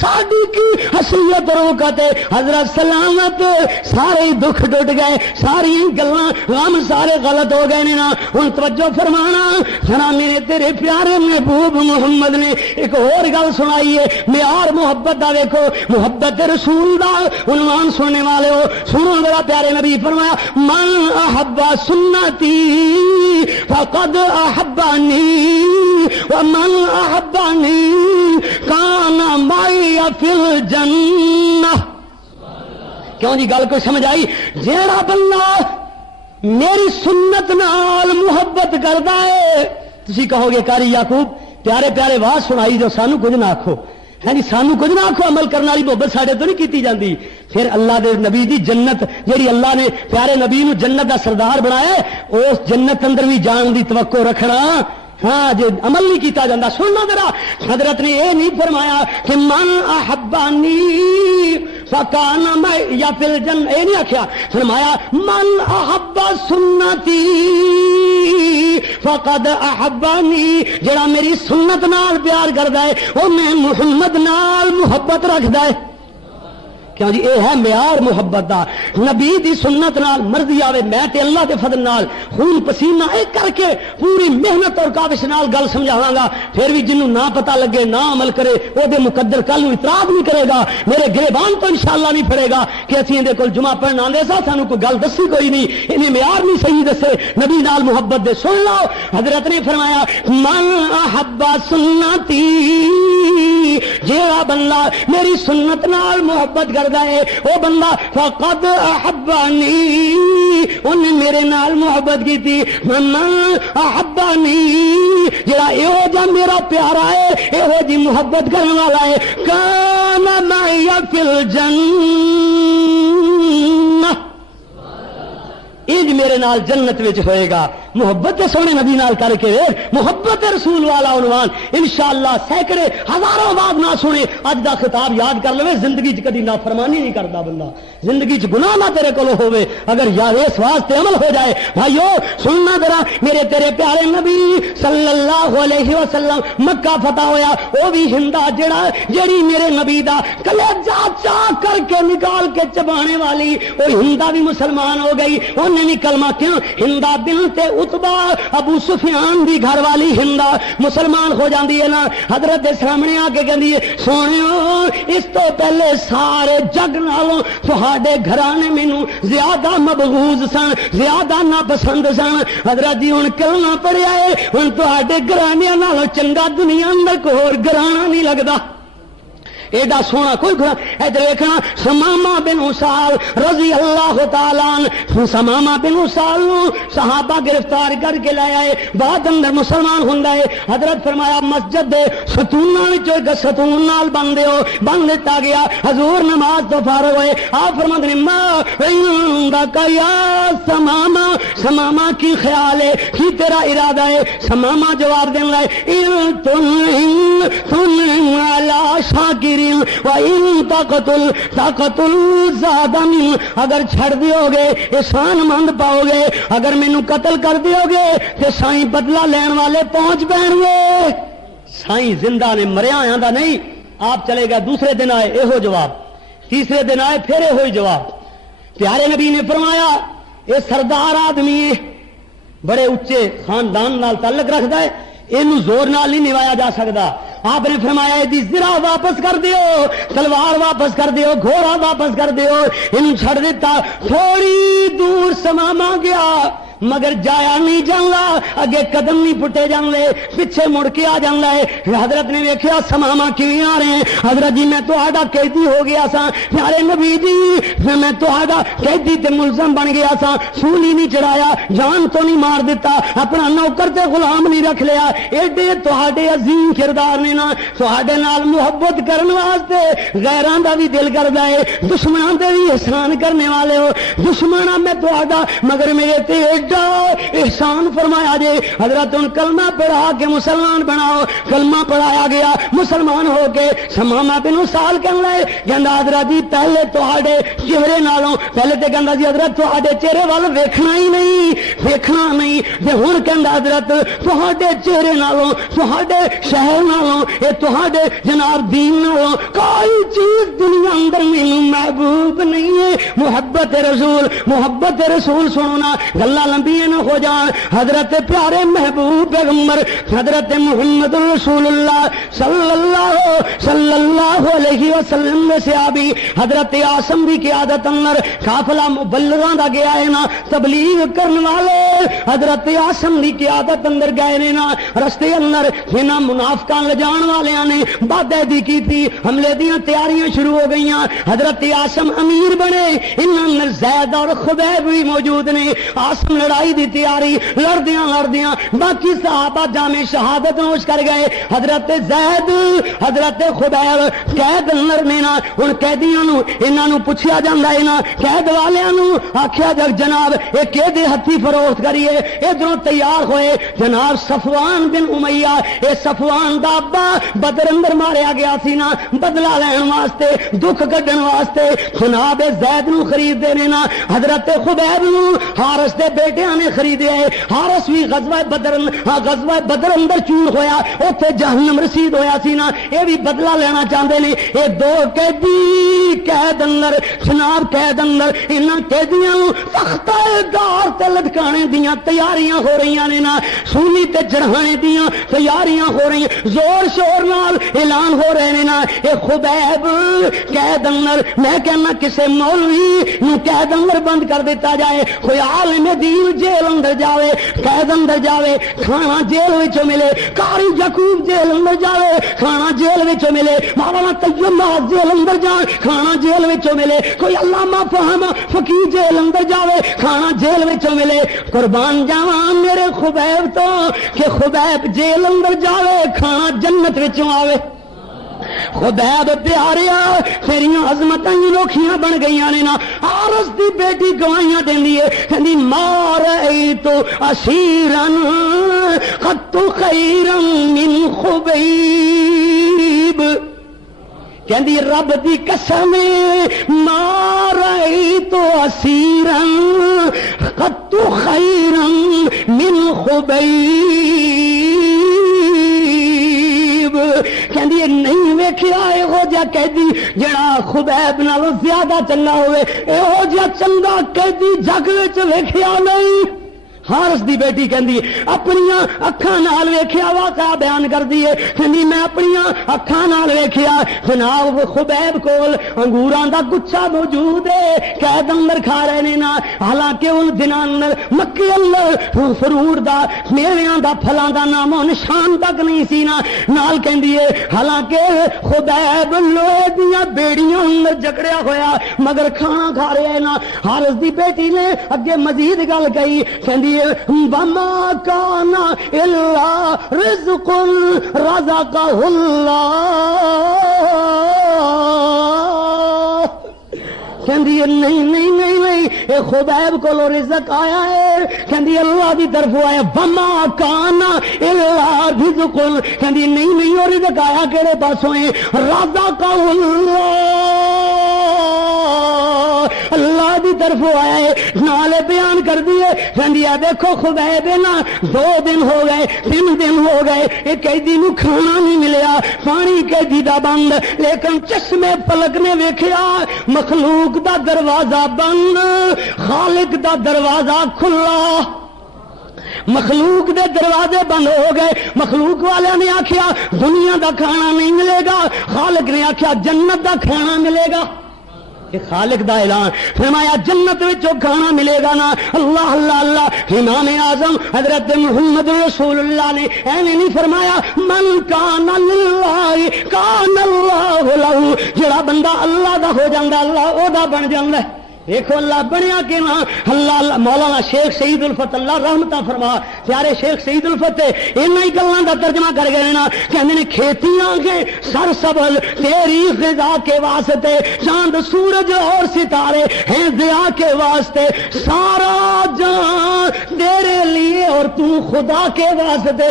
شادی کی حیثیت روکتے حضرت سلامت سارے دکھ ڈٹ گئے، ساری گلاں غم سارے غلط ہو گئے نا۔ ہن توجہ فرمانا سنا میرے تیرے پیارے محبوب محمد نے ایک اور گل سنائی ہے، معیار محبت دا دیکھو، محبت رسول دا عنوان سننے والے ہو سنو میرا پیارے نبی فرمایا من احب سنتی فقد احبانی ومن احبانی کان معی فی الجنہ۔ کیوں جی گل کو سمجھ آئی؟ جیڑا بندہ میری سنت نال محبت کردا ہے، تسی کہو گے قاری یعقوب پیارے پیارے واز سنائی جو سانو کچھ نہ آکھو، ہے جی سانو کچھ نہ آکھو، عمل کرنے والی محبت ساڈے تو نہیں کیتی جاندی۔ پھر اللہ دے نبی دی جنت جیڑی اللہ نے پیارے نبی نو جنت دا سردار بنایا ہے، اس جنت اندر بھی جان دی توقع رکھنا ہاں جو عمل نہیں کیتا جاندہ۔ سننا ذرا حضرت نے یہ نہیں فرمایا کہ من احبانی فکان معی فی الجنہ، یہ نہیں آکھیا، فرمایا من احب سنتی فقد احبانی، جڑا میری سنت نال پیار کردا ہے وہ میں محمد نال محبت رکھدا ہے۔ کیوں جی اے ہے معیار محبت دا، نبی دی سنت نال مرضی آوے میں تے اللہ دے فضل نال خون پسینہ ایک کر کے پوری محنت اور کاوش نال گل سمجھاواں گا، پھر بھی جنوں نہ پتہ لگے نہ عمل کرے او دے مقدر کل نوں اعتراض نہیں کرے گا، میرے گریبان تو انشاءاللہ نہیں پڑے گا کہ اسی دے کول جمعہ پڑھن آندے سا سانو کوئی گل دسی کوئی نہیں، انہیں معیار نہیں صحیح دسے نبی نال محبت دے۔ سن لو حضرت نے فرمایا من احب سنتی، جیڑا بندہ میری سنت نال محبت کر وہ بندہ فقد احبانی، انہیں میرے نال محبت کی تھی، من احبانی جڑا یہو جا میرا پیارا ہے یہو جی محبت کرنے والا ہے، کان معی فی الجنہ، انج میرے نال جنت وچ ہوئے گا۔ محبت سونے نبی نال کر کے محبت رسول والا عنوان انشاءاللہ سینکڑے ہزاروں بار نہ سنے، اج دا خطاب یاد کر لوے، زندگی چ کدی نافرمانی نہیں کردا بندہ، زندگی چ گناہ نہ تیرے کول ہوے، اگر یار اس واسطے عمل ہو جائے۔ بھائیو سننا ذرا میرے تیرے پیارے نبی صلی اللہ علیہ وسلم مکہ فتح ہویا، وہ بھی ہندا جیڑی میرے نبی دا کلیجہ چاک کر کے نکال کے چبانے والی، وہ ہندا بھی مسلمان ہو گئی، انہیں بھی کلمہ کیوں ہندا بنت عتبہ ابو سفیان دی گھر والی ہندا مسلمان ہو جاندی ہے نا، حضرت دے سامنے آ کے کہندی ہے سونیو اس تو پہلے سارے جگ نالوں تہاڈے گھرانے مینوں زیادہ مبغوض سن، زیادہ ناپسند سن، حضرت جی ہن کلمہ پڑھیا ہے، ہن تہاڈے گھرانے نالوں چنگا دنیا اندر کوئی ہور گھرانا نہیں لگدا، ایڈا سونا کوئی گھر۔ ادھر دیکھنا سمامہ بن اسال رضی اللہ تعالیٰ عنہ، سمامہ بن اسال صحابہ گرفتار کر کے لے آئے، بعد اندر مسلمان ہوندا ہے، حضرت فرمایا مسجد دے ستوناں وچ ایک ستون نال بندے ہو بند دتا گیا، حضور نماز تو فارغ ہوئے، آپ فرماندے نے ما عندک یا سمامہ، سمامہ کی خیال ہے کی تیرا ارادہ ہے؟ سمامہ جواب دین لائے ان تن علی شاکر وَإِن تَقْتُلْ زَادَ مِنْ، اگر چھڑ دیو گے احسان مند پاؤ گے، اگر مینوں قتل کر دیو گے تے سائیں بدلہ لین والے پہنچ پین گے۔ سائیں زندہ نے مریا آندا نہیں، آپ چلے گا، دوسرے دن آئے ایہو جواب، تیسرے دن آئے پھر ایہو جواب۔ پیارے نبی نے فرمایا یہ سردار آدمی ہے، بڑے اچے خاندان نال تعلق رکھدا ہے، اینو زور نال نہیں نوایا جا سکدا۔ آپ نے فرمایا دی زرا واپس کر دیو، تلوار واپس کر دیو، گھوڑا واپس کر دیو، ان چھڑ دیتا۔ تھوڑی دور سماما گیا مگر جایا نہیں جاندا، اگے قدم نہیں پٹے جاندے، پیچھے مڑ کے آ جاندا ہے۔ حضرت نے ویکھیا سماما کیویں آ رہے ہیں، حضرت جی میں تہاڈا قیدی ہو گیا سا، پیارے نبی جی میں تہاڈا قیدی تے ملزم بن گیا سا، سولی نہیں چڑھایا، جان تو نہیں مار دیتا، اپنا نوکر تے غلام نہیں رکھ لیا، ایڈے تہاڈے عظیم کردار نے نا، تہاڈے نال محبت کرن واسطے غیراں دا بھی دل کردا ہے، دشمناں تے بھی احسان کرنے والے ہو، دشمناں میں تہاڈا مگر میرے تے ایڈا احسان فرمایا جے حضرت ان کلمہ پڑھا کے مسلمان بناؤ. کلمہ پڑھایا گیا, مسلمان ہو کے سمامہ بن سال کہنے لائے کہندا حضرت جی پہلے تہاڈے چہرے نالوں پہلے تے کہندا جی حضرت تہاڈے چہرے وال ویکھنا ہی نہیں تے ہن کہندا حضرت تہاڈے چہرے نالوں تہاڈے شہر نالوں اے تہاڈے جناب دین نالوں کوئی چیز دنیا اندر مینوں محبوب نہیں ہے. محبت رسول سنو نا گلاں لمبیاں نہ ہو جان. حضرت پیارے محبوب پیغمبر حضرت محمد رسول اللہ صلی اللہ علیہ وسلم نے صحابی حضرت عاصم بھی قیادت اندر قافلہ مبلغاں دا گیا ہے نا, تبلیغ کرنے والے حضرت عاصم دی قیادت اندر گئے نے نا. رستے اندر انہاں منافقاں لجان والیاں نے بادی کی تھی, حملے دیاں تیاریاں شروع ہو گئیاں. حضرت عاصم امیر بنے, انہاں اندر زید اور خبیب بھی موجود نے. عاصم لڑائی دی تیاری لڑدیاں باقی صحابہ جامع شہادت نوش کر گئے. حضرت زید حضرت خبیب قید اندر نے نا. ہن قیدیاں نو انہاں نو پوچھیا جاندا ہے نا, قید والیاں نو آکھیا جناب اے کدے ہتھی فروخت کریے. ادھروں تیار ہوئے جناب صفوان بن امیہ, اے صفوان دا ابا بدر اندر ماریا گیا سی نا, بدلہ لین واسطے دکھ کڈن واسطے جناب زید نو خرید دے نے نا. حضرت خبیب نو حارث دے بیٹیاں نے خریدے. حارث بھی غزوہ بدر اندر چور ہویا, اوتھے جہنم رسید ہویا سی نا. اے بھی بدلہ لینا چاہندے نے. اے دو قیدی قید اندر جناب قید اندر انہاں قیدیاں نو تختہ دار تے لٹکانے دیاں تیاریاں ہو رہیاں نے نا. سونی تے چڑھانے دیاں تیاریاں ہو رہی, زور شور نال اعلان ہو رہے نے نا. اے خبیب قید اندر, میں کہنا کسے مولوی نو قید اندر بند کر دیتا جائے, کوئی عالم دین جیل اندر جاوے قید اندر جاوے کھانا جیل وچ ملے, قاری یعقوب جیل اندر جاوے کھانا جیل وچ ملے, مولانا طیب ناز جیل اندر جائے کھانا جیل وچ ملے, کوئی علامہ فہم فقیہ جیل اندر جاوے کھانا جیل وچ ملے. قربان جاواں میرے خبیب تو کہ خبیب جیل اندر جاوے کھانا جنت وچوں آوے. خبیب پیاریا تیریاں عظمتاں انوکھیاں بن گئیاں نے نا. عارض دی بیٹی گواہیاں دیندی ہے کہندی ما رأیت اسیرا قط خیرا من خبیب. کہندی رب دی قسم ما رأیت اسیرا قط خیرا من خبیب. کہندی نہیں ویکھیا ایہو جا قیدی جڑا خبیب نالوں زیادہ چنگا ہوئے, ایہو جا چنگا قیدی جگ وچ ویکھیا نہیں. حارث دی بیٹی کہندی اپنیاں اکھاں نال ویکھیا واقعہ بیان کردی ہے. کہندی میں اپنیاں اکھاں نال ویکھیا جناب خبیب کول انگوراں دا گچھا موجود ہے, قید اندر کھا رہے نے نا. حالانکہ ان دناں اندر مکے اندر فروٹ دا میویاں دا پھلاں دا نام و نشان تک نہیں سی نا. نال کہندی ہے حالانکہ خبیب لوہے دیاں بیڑیاں اندر جکڑیا ہویا مگر کھانا کھا رہے ہیں نا. حارث دی بیٹی نے اگے مزید گل کہی, کہندی وما كان الا رزق رزقه الله. کہندی نہیں اے خبیب کو رزق آیا ہے, کہندی اللہ دی طرف آیا. وما كان الا رزق, کہندی نہیں اور رزق آیا کیڑے پاسوں ہے, رزقه الله اللہ دی طرف آیا ہے. نالے بیان کر دیے کہندی دیکھو خبیب نا 2 دن ہو گئے 3 دن ہو گئے ایک قیدی نو کھانا نہیں ملیا, پانی قیدی دا بند, لیکن چشمے پلک نے ویکھیا مخلوق دا دروازہ بند خالق دا دروازہ کھلا. مخلوق دے دروازے بند ہو گئے. مخلوق والے نے آکھیا دنیا دا کھانا نہیں ملے گا, خالق نے آکھیا جنت دا کھانا ملے گا. کہ خالق دا اعلان فرمایا جنت وچوں کھانا ملے گا نا. اللہ اللہ اللہ. امام اعظم حضرت محمد رسول اللہ نے ایویں نہیں فرمایا من کان للہ کان اللہ لہ, جڑا بندہ اللہ دا ہو جاندا اللہ او دا بن جاندا ہے. دیکھو اللہ بنیا کہ نہ اللہ مولانا شیخ سعید الفت اللہ رحمتہ فرما پیارے شیخ سعید الفت انہاں ہی گلاں دا ترجمہ کر گئے نا کہندے نے کھیتیاں کے سر سبل تیری غذا کے واسطے چاند سورج اور ستارے ہیں ضیا کے واسطے سارا جہاں تیرے لیے اور تو خدا کے واسطے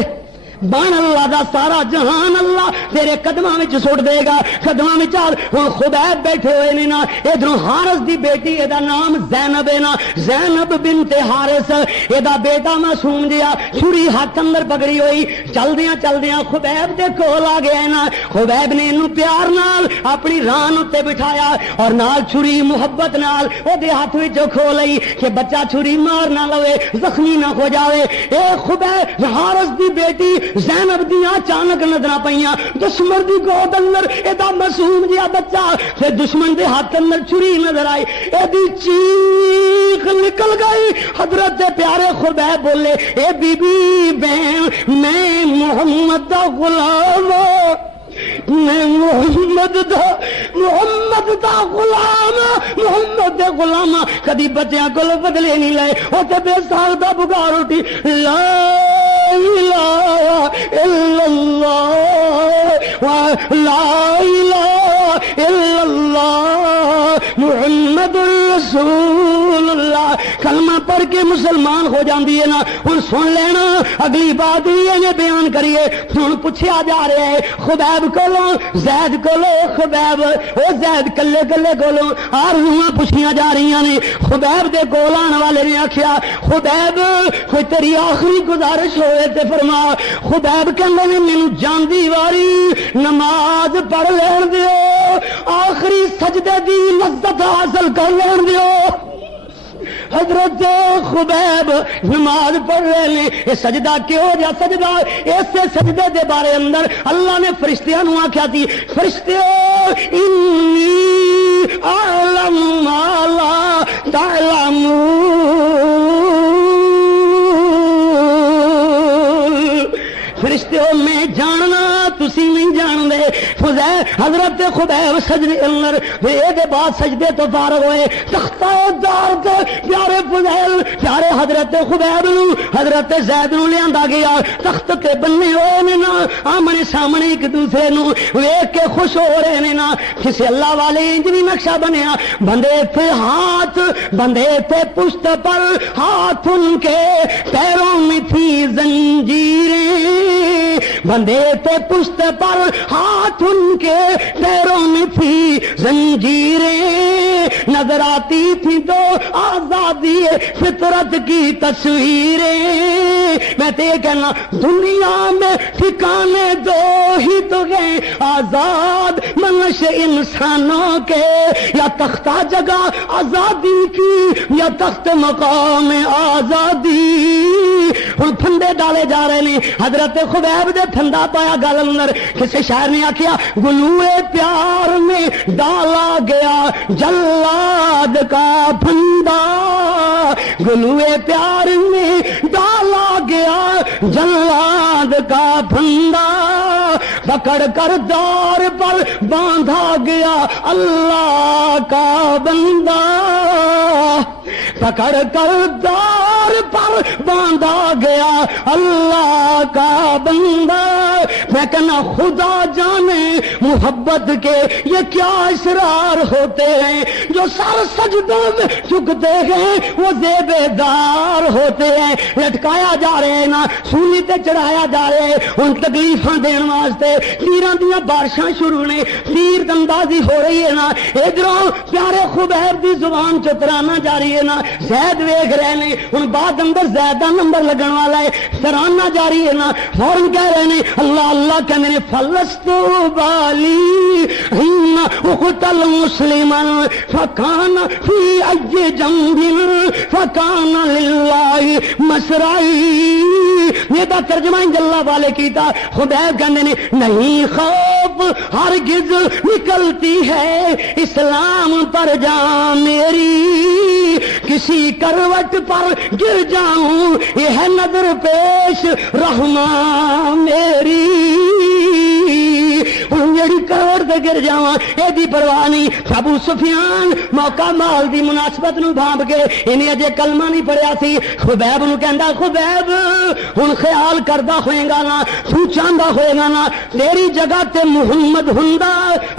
بن اللہ دا سارا جہان اللہ تیرے قدماں وچ سٹ دے گا قدماں وچ ہن خبیب بیٹھے ہوئے نے نا ادھروں حارث دی بیٹی اے دا نام زینب ہے نا زینب بنت حارث اے دا بیٹا معصوم جیا چھری ہاتھ اندر پکڑی ہوئی چلدیاں خبیب دے کول آ گیا نا خبیب نے اینو پیار نال اپنی ران تے بٹھایا اور نال چھری محبت نال او دے ہاتھ وچ کھو لئی کہ بچہ چھری مار نہ لوے زخمی نہ ہو جاوے اے خبیب حارث دی بیٹی زینب دیاں اچانک نظر پئیاں دشمن دی گود اندر ادا معصوم جیا بچہ پھر دشمن دے ہاتھ اندر چھری نظر آئی ایدی چیخ نکل گئی حضرت پیارے خبیب بولے اے بی بی بہن میں محمد دا غلام میں محمد دا غلام محمد دے غلام کدی بچیاں کول بدلے نہیں لے او تے بے سال دا بگار اٹھی لا الہ الا اللہ لا الہ الا اللہ محمد رسول اللہ کلمہ پڑھ کے مسلمان ہو جاندی ہے نا ہن سن لینا اگلی بات یہ بیان کریے ہن پوچھا جا رہا ہے خبیب کولوں زید کولوں خبیب او زید کلے کلے کولوں آرزواں پوچھیاں جا رہی نے خبیب دے کول آن والے نے آکھیا خبیب کوئی تیری آخری گزارش ہوئے تے فرما خبیب کہندے نے مینوں جاندی واری نماز پڑھ لین دیو آخری سجدے دی لذت حاصل کر لین دیو حضرت خبیب نماز پڑھ رہے ہیں یہ سجدہ کیوں جا سجدہ ایسے سجدے دے بارے اندر اللہ نے فرشتیاں نو آکھیا تھی فرشتیوں انی اعلم ما لا تعلمون فرشتیوں میں جاننا تسی نہیں جان دے حضرت خبیب سجدے اندر دے بعد سجدے تو فارغ ہوئے تختہ دار تے پیارے فضیل پیارے حضرت خبیب نو حضرت زید نو لیاندا گیا تخت تے بننے ہوئے نے نا آمنے سامنے ایک دوسرے نو ویکھ کے خوش ہو رہے نے نا کسی اللہ والے انج بھی نقشہ بنیا بندے تھے ہاتھ بندے تھے پشت پر ہاتھ ان کے پیروں میں تھی زنجیریں بندے تھے پشت پر ہاتھ ان کے پیروں میں تھی زنجیریں نظر آتی تھی تو آزادی فطرت کی تصویریں میں تے کہنا دنیا میں ٹھکانے دو ہی تو گئے آزاد منش انسانوں کے یا تختہ جگہ آزادی کی یا تخت مقام آزادی ہن پھندے ڈالے جا رہے ہیں حضرت خبیب دے پھندا پایا گل اندر کسی شاعر نے آکھیا گلوئے پیار میں ڈالا گیا جلاد کا پھندا گلوئے پیار میں ڈالا گیا جلاد کا پھندا پکڑ کر دار پر باندھا گیا اللہ کا بندہ پکڑ کر دار پر باندھا گیا اللہ کا بندہ میں کہنا خدا جانے محبت کے یہ کیا اسرار ہوتے ہیں جو سر سجدوں میں جھکتے ہیں وہ زیبے دار ہوتے ہیں لٹکایا جا رہے ہیں نا سولی تے چڑھایا جا رہے ہیں ان تکلیفاں دین واسطے تیراں دیاں بارشاں شروع نے تیر اندازی ہو رہی ہے نا ادھروں پیارے خبیب دی زبان چ ترانہ جاری ہے نا زید ویکھ رہے ہیں ہن بعد اندر زید دا نمبر لگن والا ہے ترانہ جاری ہے نا فوراً کہہ رہے ہیں اللہ اللہ کہندے نے فلستو بالی ہن اقتل مسلما فکان فی ای جنب فکان للہ مسرائی یہ دا ترجمہ اللہ والے کیتا خبیب کہندے نے نہیں خوف ہرگز نکلتی ہے اسلام پر جان میری کسی کروٹ پر گر جاؤں یہ ہے نظر پیش رحمان میری جیڑی کروڑ تے گر جاواں اے دی پرواہ نہیں. ابو سفیان موقع مال دی مناسبت نو بھانپ کے انہیں اجے کلمہ نہیں پڑھیا سی. خبیب نو کہندا خبیب ہن خیال کردا ہوئے گا نا, تو چاہندا ہوئے گا نا تیری جگہ تے محمد ہوندا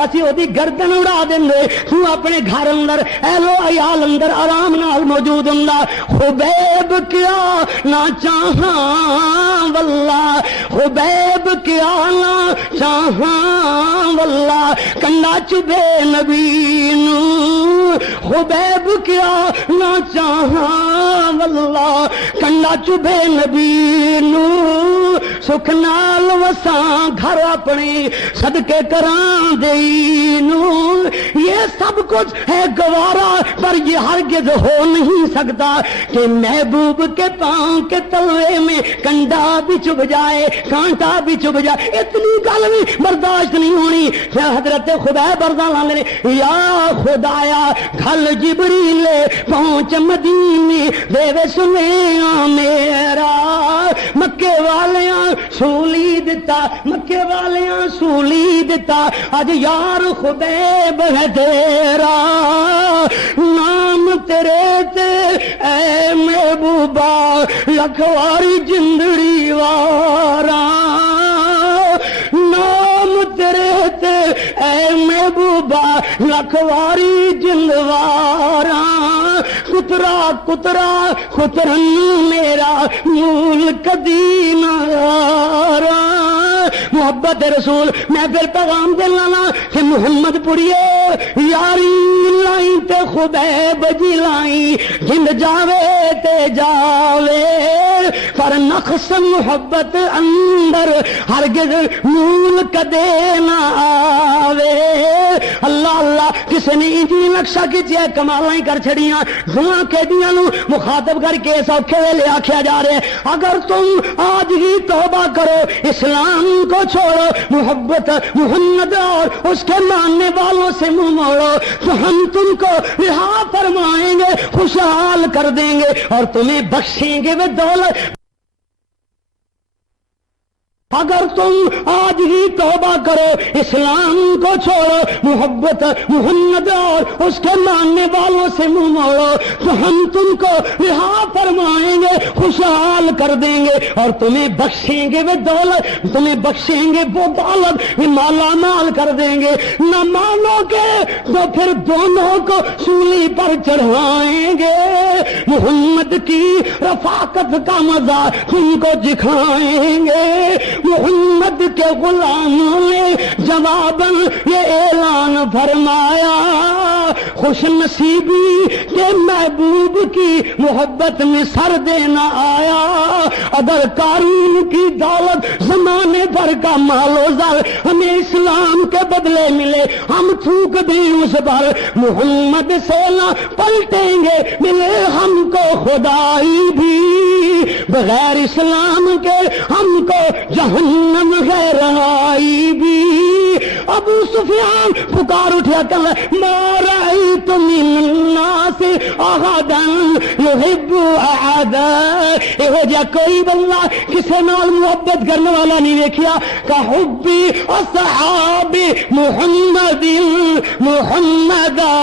اسی او دی گردن اڑا دیندے, تو اپنے گھر اندر اہل و عیال اندر آرام نال موجود ہوندا. خبیب کیا نہ چاہاں واللہ, خبیب کیا نہ چاہاں واللہ, کنڈا چبے نبی نو. خبیب کیا نہ چاہاں واللہ, کنڈا چبے نبی نو. سکھ نال وساں گھر اپنی صدقے کراں دئی نو. یہ سب کچھ ہے گوارا پر یہ ہرگز ہو نہیں سکتا کہ محبوب کے پاؤں کے تلوے میں کنڈا بھی چبھ جائے, کانٹا بھی چبھ جائے. اتنی گل بھی برداشت نہیں ہونی. حضرت خبیب برزاں نے یا خدایا گھل جبریل پہنچ مدینے دے سنیا میرا, مکے والیاں سولی دتا, مکے والیاں سولی دتا, اج یار خبیب ہے تیرا, نام تیرے تے اے محبوبہ لکھواری جندڑی وارا, نام تیرے تے اے محبوبہ لکھواری جندوارا. کترا کترا خطرن میرا مول کدی نارا. محبت رسول میں پھر پیغام دلانا کہ محمد پڑیے یاری لائی تے خبیب جی لائی, جند جاوے تے جاوے پر نقص محبت اندر ہرگز مول کدے نہ آوے. اللہ اللہ کسی نے انجی نقشہ کیجئے کمالاں ہی کر چھڑیاں, دعا قیدیاں نو مخاطب کر کے سوکھے ویلے آکھیا جا رہے اگر تم آج ہی توبہ کرو, اسلام کو چھوڑو, محبت محمد اور اس کے ماننے والوں سے منہ موڑو, تو ہم تم کو رہا فرمائیں گے, خوشحال کر دیں گے اور تمہیں بخشیں گے وہ دولت. اگر تم آج ہی توبہ کرو, اسلام کو چھوڑو, محبت محمد اور اس کے ماننے والوں سے منہ موڑو, تو ہم تم کو رہا فرمائیں گے, خوشحال کر دیں گے اور تمہیں بخشیں گے وہ دولت, تمہیں بخشیں گے وہ دولت, مالا مال کر دیں گے. نہ مانو گے تو پھر دونوں کو سولی پر چڑھائیں گے, محمد کی رفاقت کا مزہ تم کو دکھائیں گے. محمد کے غلاموں نے جواباً یہ اعلان فرمایا, خوش نصیبی کے محبوب کی محبت میں سر دینا آیا. اگر قارون کی دولت زمانے بھر کا مال و زر ہمیں اسلام کے بدلے ملے, ہم تھوک دیں اس پر, محمد سے نہ پلٹیں گے ملے ہم کو خدائی بھی, بغیر اسلام کے ہم کو جہنم ہے رہائی بھی. ابو سفیان پکار اٹھیا کہ ما رأیت من الناس احدا یحب احدا, یہ جا کوئی بندہ کسی نال محبت کرنے والا نہیں دیکھیا کہ حبی اصحاب محمد محمدا.